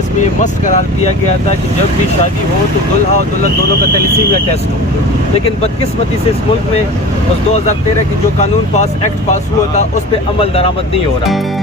जिसमें ये मस्त करार दिया गया था कि जब भी शादी हो तो दुल्हा और दुल्हन दोनों का थैलेसीमिया टेस्ट हो। लेकिन बदकिस्मती से इस मुल्क में उस 2013 की जो कानून एक्ट पास हुआ था उस पर अमल दरामद नहीं हो रहा।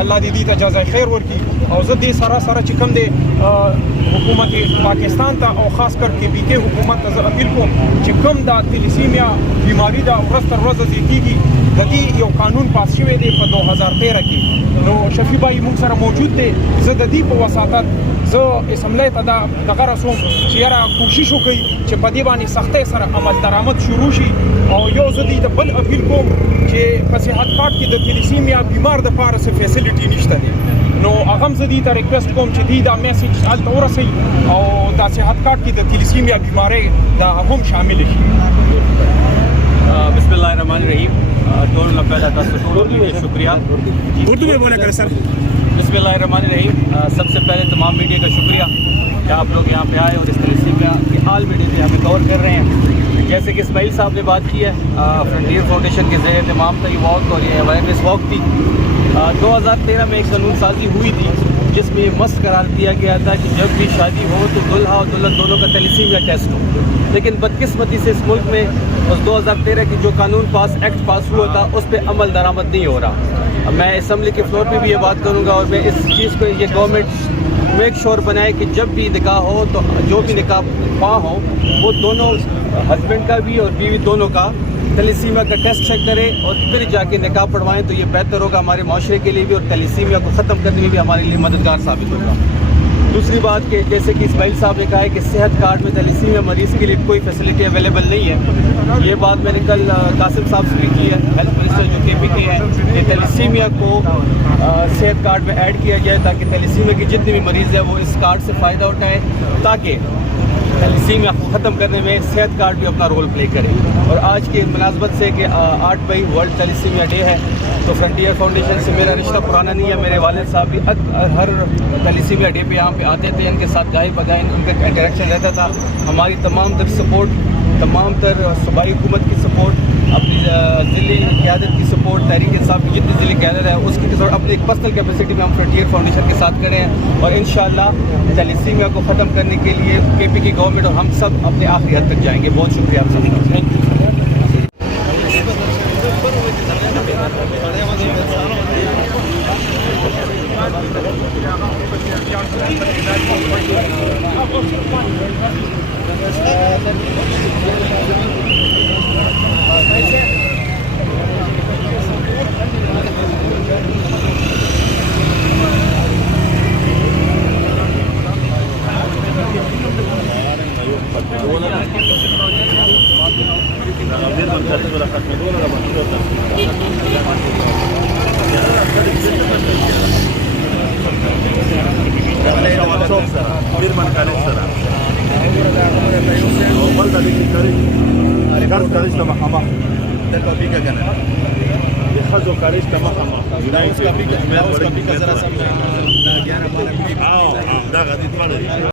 अल्लाह दीदी ता जज़ाए खैर वर्की और ज़दे सारा چې کوم دی حکومت پاکستان ته او خاص کر کې بي کې حکومت ته اپیل کوم چې کوم دا تلیسیمیا بیماری دا ورځ تر ورځ زیاتیږي د دې یو قانون پاس شوی دی په 2013 کې نو شفیع بھائی موږ سره موجود دی زه د دې په وساتت زه اسمبلی ته دا دغه رسوم چې یاره کوشش وکړي چې په دې باندې سختۍ سره عمل درآمد شروع شي او یو زه دې ته بل اپیل کوم چې په صحت کارت کې د تلیسیمیا بیمار د پاره څه فیسیلیټي نشته دی نو هغه هم زه دې ته ریکویسټ کوم چې دې دا میسیج هلته ورسوي او دا صحت کارت کې د تلیسیمیا بیمارۍ دا هم شامل شي बिस्मिल्लाहिर्रहमानिर्रहीम। दोनों पहला शुक्रिया। उर्दू में बोला करें सर। बिस्मिल्लाहिर्रहमानिर्रहीम। सबसे पहले तमाम मीडिया का शुक्रिया कि आप लोग यहाँ पे आए और इस तलीसीमिया की हाल वीडियो पे हमें कवर कर रहे हैं। जैसे कि इस्माइल साहब ने बात की है, फ्रंटियर फाउंडेशन के ज़रिए तमाम का ये वॉक और ये अवेयरनेस वॉक थी। 2013 में एक कानून साजी हुई थी जिसमें ये मस्त करार दिया गया था कि जब भी शादी हो तो दुल्हा और दुल्हन दोनों का थैलेसीमिया टेस्ट हो। लेकिन बदकिस्मती से इस मुल्क में उस 2013 की जो कानून एक्ट पास हुआ था उस पर अमल दरामद नहीं हो रहा। मैं असम्बली के फ्लोर पे भी ये बात करूँगा और मैं इस चीज़ को ये गवर्नमेंट मेक श्योर बनाए कि जब भी निकाह हो तो जो भी निकाह पा हो वो दोनों हस्बैंड का भी और बीवी दोनों का थैलेसीमिया का टेस्ट चेक करें और फिर जाके निकाह पढ़वाएं तो ये बेहतर होगा हमारे माशरे के लिए भी और थैलेसीमिया को ख़त्म करने में भी हमारे लिए मददगार साबित होगा। दूसरी बात कि जैसे कि इस्माइल साहब ने कहा है कि सेहत कार्ड में थैलेसीमिया मरीज़ के लिए कोई फैसिलिटी अवेलेबल नहीं है। ये बात मैंने कल कासिम साहब से भी की है, हेल्थ मिनिस्टर जो KPK है, कि थैलेसीमिया को सेहत कार्ड में ऐड किया जाए ताकि थैलेसीमिया के जितने भी मरीज़ हैं वो इस कार्ड से फ़ायदा उठाएँ ताकि थैलेसीमिया को ख़त्म करने में सेहत कार्ड भी अपना रोल प्ले करे। और आज की मुनासबत से कि 8 मई वर्ल्ड थैलेसीमिया डे है तो फ्रंटियर फाउंडेशन से मेरा रिश्ता पुराना नहीं है। मेरे वालिद साहब भी हर थैलेसीमिया डे पे यहाँ पे आते थे, इनके साथ गाय बगाए उनका इंटरेक्शन रहता था। हमारी तमाम तर सपोर्ट, तमाम तर सूबाई हुकूमत की सपोर्ट, अपनी ज़िले क़यादत की सपोर्ट, तहरीक इंसाफ की जितनी ज़िले क़यादत है उसकी अपनी एक पर्सनल कैपेसिटी में हम फ्रंटियर फाउंडेशन के साथ खड़े हैं और इंशाअल्लाह थैलेसीमिया को ख़त्म करने के लिए KPK गवर्नमेंट और हम सब अपने आखिरी हद तक जाएंगे। बहुत शुक्रिया आप सबका। Thank you. हाँ हाँ